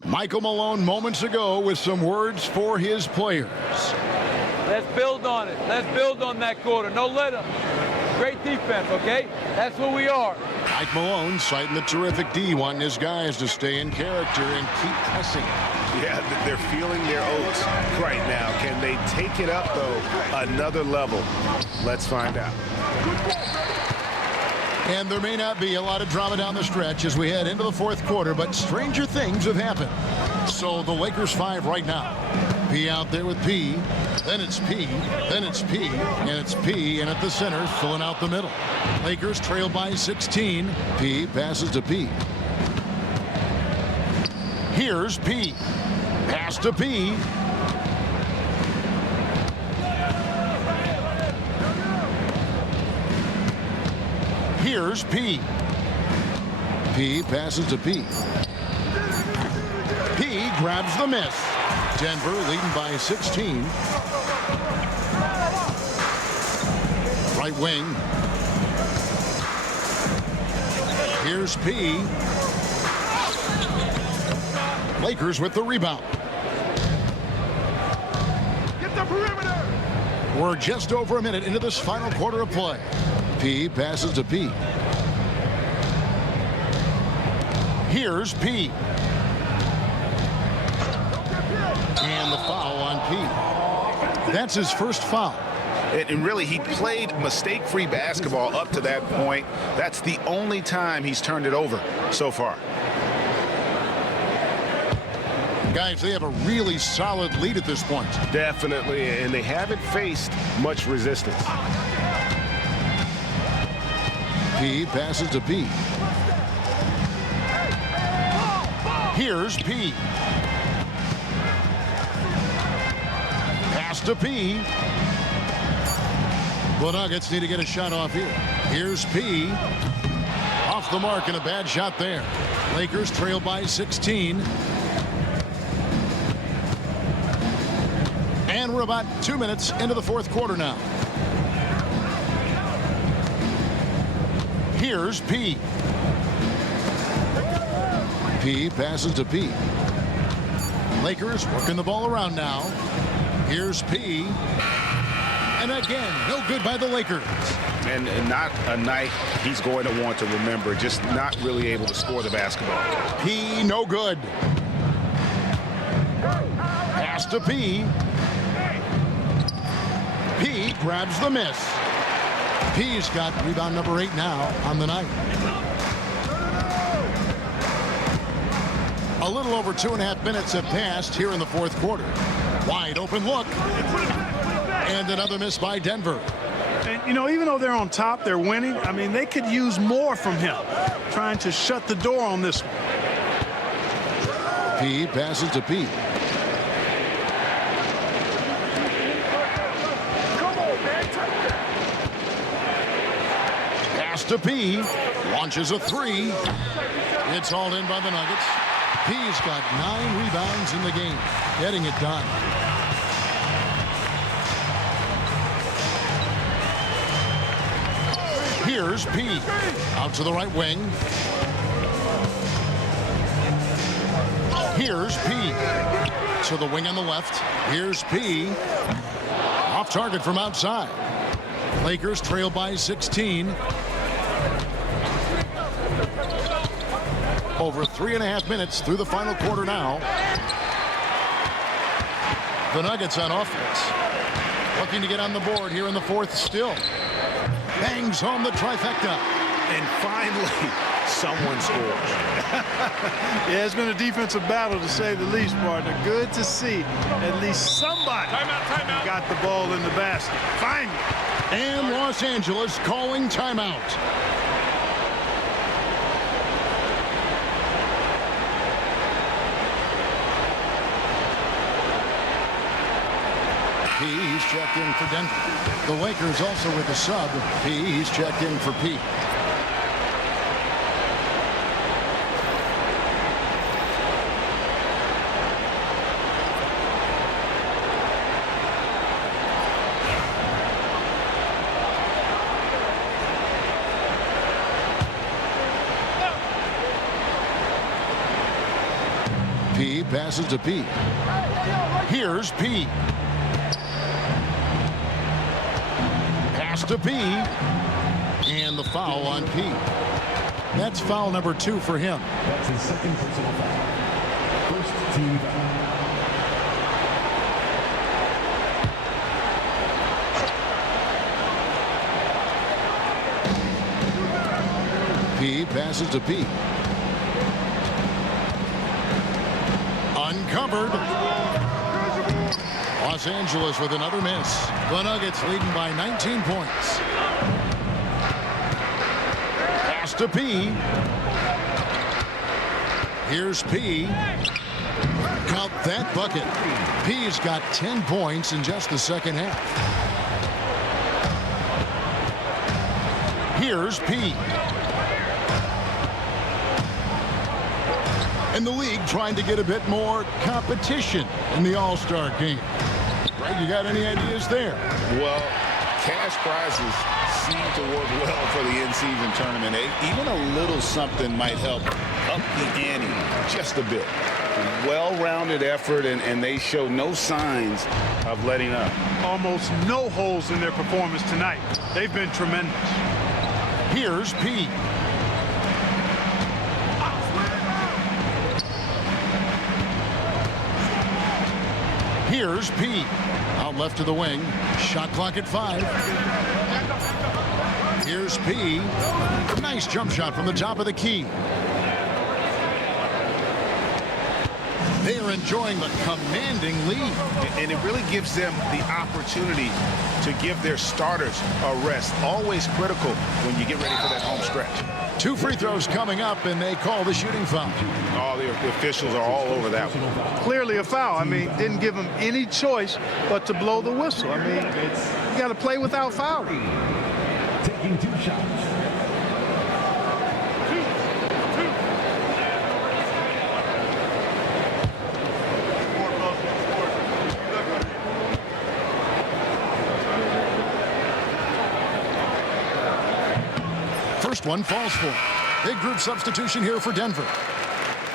Michael Malone moments ago with some words for his players. Let's build on it. Let's build on that quarter. No let up. Great defense, okay? That's who we are. Mike Malone citing the terrific D, wanting his guys to stay in character and keep pressing. Yeah, they're feeling their oats right now. Can they take it up, though, another level? Let's find out. And there may not be a lot of drama down the stretch as we head into the fourth quarter, but stranger things have happened. So the Lakers 5 right now. P out there with P, then it's P, then it's P, and it's P, and at the center, filling out the middle. Lakers trail by 16. P passes to P. Here's P. Pass to P. Here's P. P passes to P. P grabs the miss. Denver leading by 16. Right wing. Here's P. Lakers with the rebound. Get the perimeter. We're just over a minute into this final quarter of play. P passes to P. Here's P. And the foul on P. That's his first foul. And really, he played mistake-free basketball up to that point. That's the only time he's turned it over so far. Guys, they have a really solid lead at this point. Definitely, and they haven't faced much resistance. P passes to P. Here's P. Pass to P. The Nuggets need to get a shot off here. Here's P. Off the mark and a bad shot there. Lakers trail by 16. And we're about 2 minutes into the fourth quarter now. Here's P. P passes to P. Lakers working the ball around now. Here's P. And again, no good by the Lakers. And not a night he's going to want to remember, just not really able to score the basketball. P, no good. Pass to P. P grabs the miss. P's got rebound number 8 now on the night. A little over 2.5 minutes have passed here in the fourth quarter. Wide open look. And another miss by Denver. And, you know, even though they're on top, they're winning. I mean, they could use more from him, trying to shut the door on this one. P passes to P. Pass to P. Launches a 3. It's hauled in by the Nuggets. P's got 9 rebounds in the game, getting it done. Here's P. Out to the right wing. Here's P. To the wing on the left. Here's P. Off target from outside. Lakers trail by 16. Over 3.5 minutes through the final quarter now. The Nuggets on offense. Looking to get on the board here in the fourth still. Bangs home the trifecta. And finally, someone scores. Yeah, it's been a defensive battle to say the least, partner. Good to see at least somebody got the ball in the basket. Finally. And Los Angeles calling timeout. P, he's checked in for Denver. The Lakers also with a sub. P, he's checked in for P. P passes to P. Here's P. Pass to P. And the foul on P. That's foul number 2 for him. That's his second personal foul. First team foul. P passes to P. Uncovered. Los Angeles with another miss. The Nuggets leading by 19 points. Pass to P. Here's P. Count that bucket. P's got 10 points in just the second half. Here's P. And the league trying to get a bit more competition in the All-Star game. Greg, you got any ideas there? Well, cash prizes seem to work well for the in-season tournament. Even a little something might help up the ante just a bit. Well-rounded effort, and they show no signs of letting up. Almost no holes in their performance tonight. They've been tremendous. Here's P. Here's P. Out left to the wing. Shot clock at 5. Here's P. Nice jump shot from the top of the key. They are enjoying the commanding lead. And it really gives them the opportunity to give their starters a rest. Always critical when you get ready for that home stretch. 2 free throws coming up, and they call the shooting foul. All the officials are all over that one. Clearly a foul. I mean, didn't give them any choice but to blow the whistle. I mean, you got to play without fouling. Taking 2 shots. First one falls for him. Big group substitution here for Denver.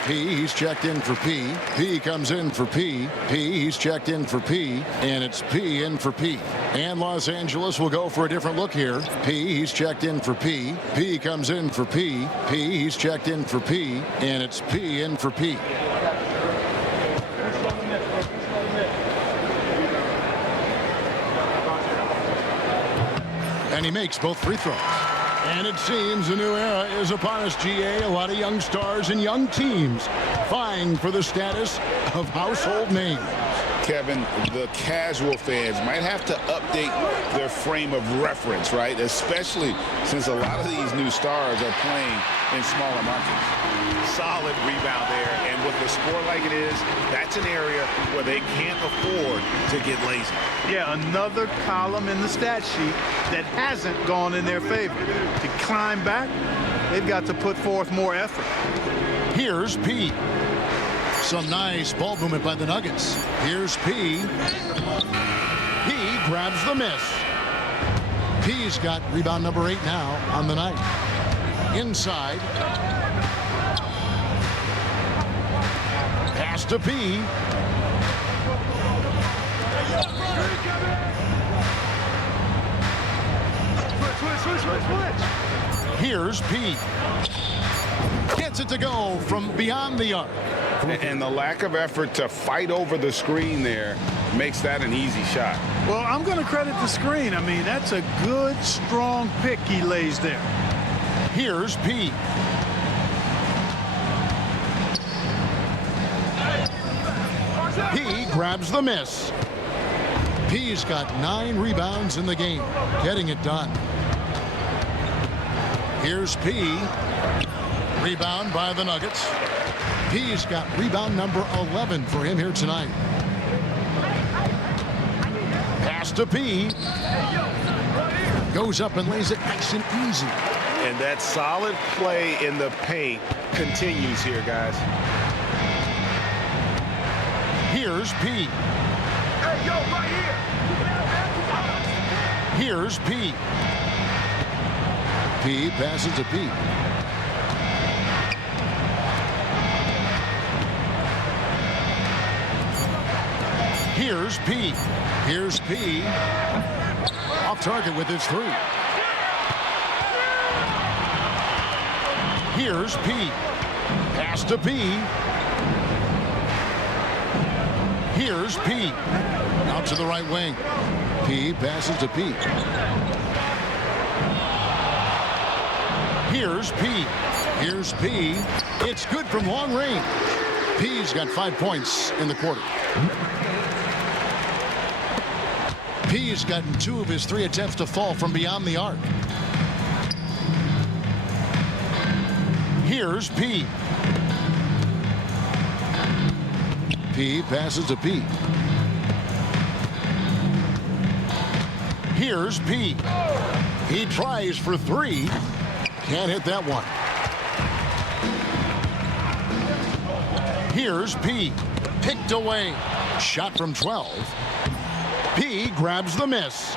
P, he's checked in for P. P comes in for P. P, he's checked in for P. And it's P in for P. And Los Angeles will go for a different look here. P, he's checked in for P. P comes in for P. P, he's checked in for P. And it's P in for P. And he makes both free throws. And it seems a new era is upon us, GA. A lot of young stars and young teams vying for the status of household names. Kevin, the casual fans might have to update their frame of reference, right? Especially since a lot of these new stars are playing in smaller markets. Solid rebound there, and with the score like it is, that's an area where they can't afford to get lazy. Yeah, another column in the stat sheet that hasn't gone in their favor. To climb back, they've got to put forth more effort. Here's P. Some nice ball movement by the Nuggets. Here's P. P grabs the miss. P's got rebound number 8 now on the night. Inside. Pass to P. Here's P. Gets it to go from beyond the arc. And the lack of effort to fight over the screen there makes that an easy shot. Well, I'm going to credit the screen. I mean, that's a good, strong pick he lays there. Here's P. P grabs the miss. P's got 9 rebounds in the game, getting it done. Here's P. Rebound by the Nuggets. P's got rebound number 11 for him here tonight. Pass to P. Goes up and lays it nice and easy. And that solid play in the paint continues here, guys. Here's P. Hey, yo, right here. Here's P. P passes to P. Here's P. Here's P. Off target with his 3. Here's P. Pass to P. Here's P. Out to the right wing. P passes to P. Here's P. Here's P. It's good from long range. P's got 5 points in the quarter. P's gotten 2 of his 3 attempts to fall from beyond the arc. Here's P. P passes to P. Here's P. He tries for 3. Can't hit that one. Here's P. Picked away. Shot from 12. P grabs the miss.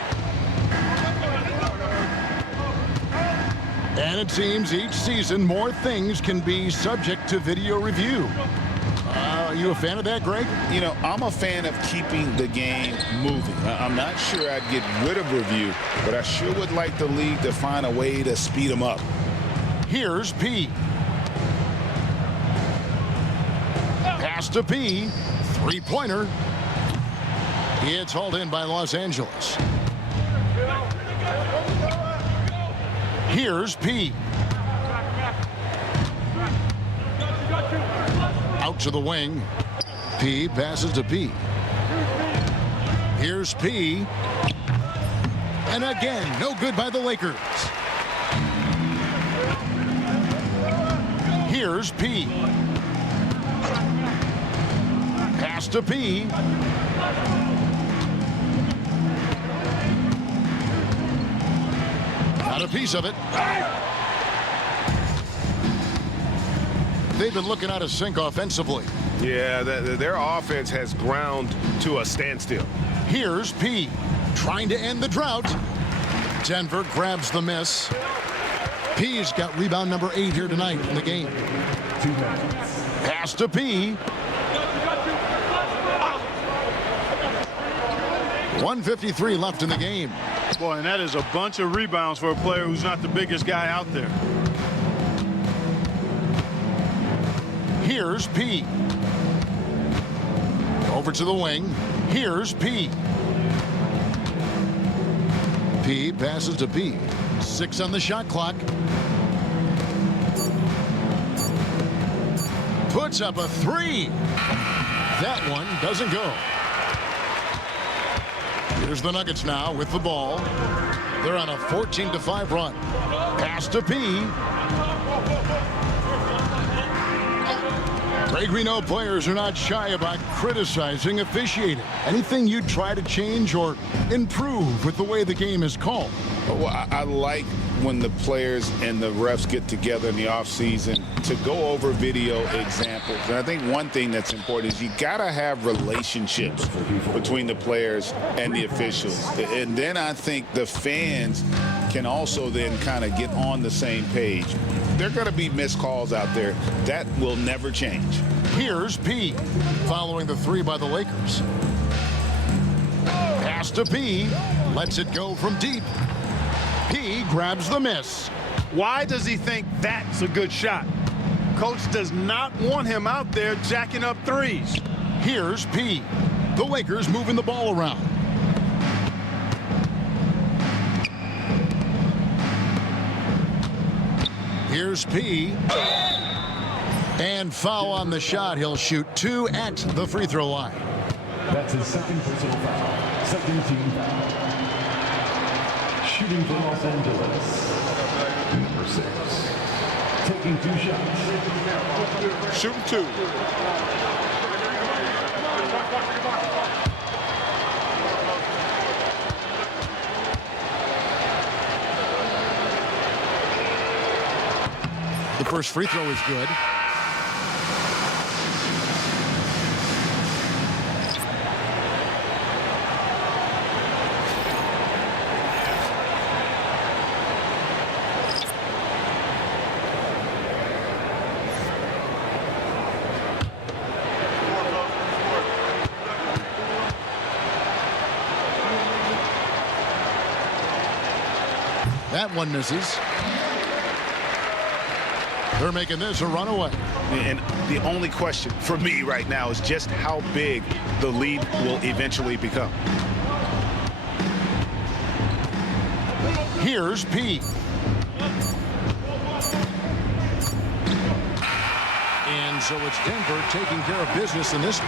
And it seems each season more things can be subject to video review. Are you a fan of that, Greg? You know, I'm a fan of keeping the game moving. I'm not sure I'd get rid of review, but I sure would like the league to find a way to speed them up. Here's P. Pass to P. 3-pointer. It's hauled in by Los Angeles. Here's P. Out to the wing. P passes to P. Here's P. And again, no good by the Lakers. Here's P. Pass to P. Got a piece of it. They've been looking out of sync offensively. Yeah, their offense has ground to a standstill. Here's P. Trying to end the drought. Denver grabs the miss. P's got rebound number 8 here tonight in the game. Pass to P. 1:53 left in the game. Boy, and that is a bunch of rebounds for a player who's not the biggest guy out there. Here's P. Over to the wing. Here's P. P passes to P. 6 on the shot clock. Puts up a 3. That one doesn't go. Here's the Nuggets now with the ball. They're on a 14-5 run. Pass to P. Greg, we know players are not shy about criticizing officiating. Anything you'd try to change or improve with the way the game is called? Well, I like when the players and the refs get together in the offseason to go over video examples. And I think one thing that's important is you got to have relationships between the players and the officials. And then I think the fans can also then kind of get on the same page. There are going to be missed calls out there. That will never change. Here's P. Following the 3 by the Lakers. Pass to P. Lets it go from deep. P grabs the miss. Why does he think that's a good shot? Coach does not want him out there jacking up threes. Here's P. The Lakers moving the ball around. Here's P. And foul on the shot. He'll shoot 2 at the free throw line. That's his second personal foul. Second team foul. Shooting for Los Angeles. Number 6. Taking 2 shots. Shooting 2. The first free throw is good. That one misses. They're making this a runaway. And the only question for me right now is just how big the lead will eventually become. Here's P. And so it's Denver taking care of business in this.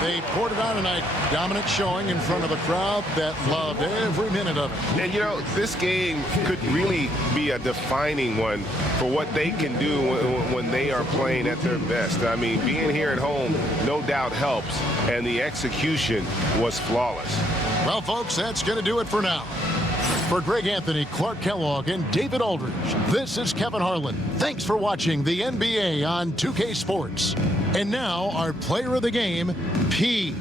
They poured it on tonight. Dominant showing in front of a crowd that loved every minute of it. And, you know, this game could really be a defining one for what they can do when they are playing at their best. I mean, being here at home no doubt helps, and the execution was flawless. Well, folks, that's going to do it for now. For Greg Anthony, Clark Kellogg, and David Aldridge, this is Kevin Harlan. Thanks for watching the NBA on 2K Sports. And now, our player of the game, P.